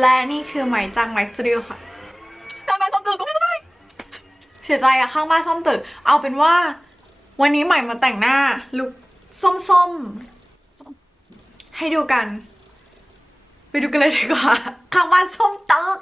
และนี่คือไหมจากไหมสตูดิโอค่ะข้างบ้านซ่อมตึกก็ไม่ได้เสียใจอะข้างบ้านซ่อมตึกเอาเป็นว่าวันนี้ใหม่มาแต่งหน้าลุคส้มๆให้ดูกันไปดูกันเลยดีกว่าข้างบ้านซ่อมตึก